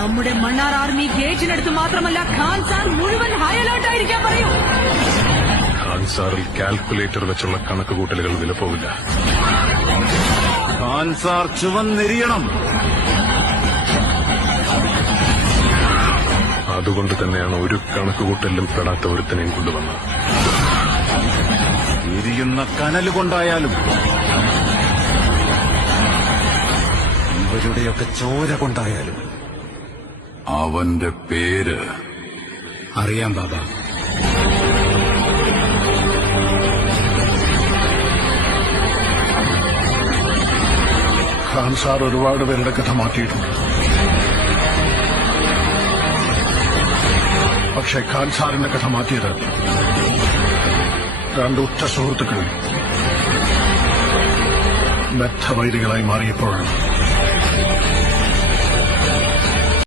നമ്മുടെ മണ്ണാർ ആർമി ഗേറ്റിനടുത്ത് മാത്രമല്ല ഖാൻ സാർ മുഴുവൻ ഹൈ അലേർട്ട് ആയിരിക്കാൻ പറയൂ. ഖാൻ സാറിൽ കാൽക്കുലേറ്റർ വെച്ചുള്ള കണക്കുകൂട്ടലുകൾ വിലപ്പോവില്ല. ഖാൻ സാർ ചുവന്നെരിയണം. അതുകൊണ്ട് തന്നെയാണ് ഒരു കണക്കുകൂട്ടലിലും പെടാത്ത ഒരുത്തനെയും കൊണ്ടുവന്നത്. എരിയുന്ന കനലുകൊണ്ടായാലും ഇവരുടെയൊക്കെ ചോര കൊണ്ടായാലും അവന്റെ പേര് അറിയാം ബാബ. ഖാൻ സാർ ഒരുപാട് പേരുടെ കഥ മാറ്റിയിട്ടുണ്ട്. പക്ഷേ ഖാൻ സാറിന്റെ കഥ മാറ്റിയത് രണ്ട് ഉറ്റ സുഹൃത്തുക്കൾ ബദ്ധവൈരികളായി മാറിയപ്പോഴാണ്.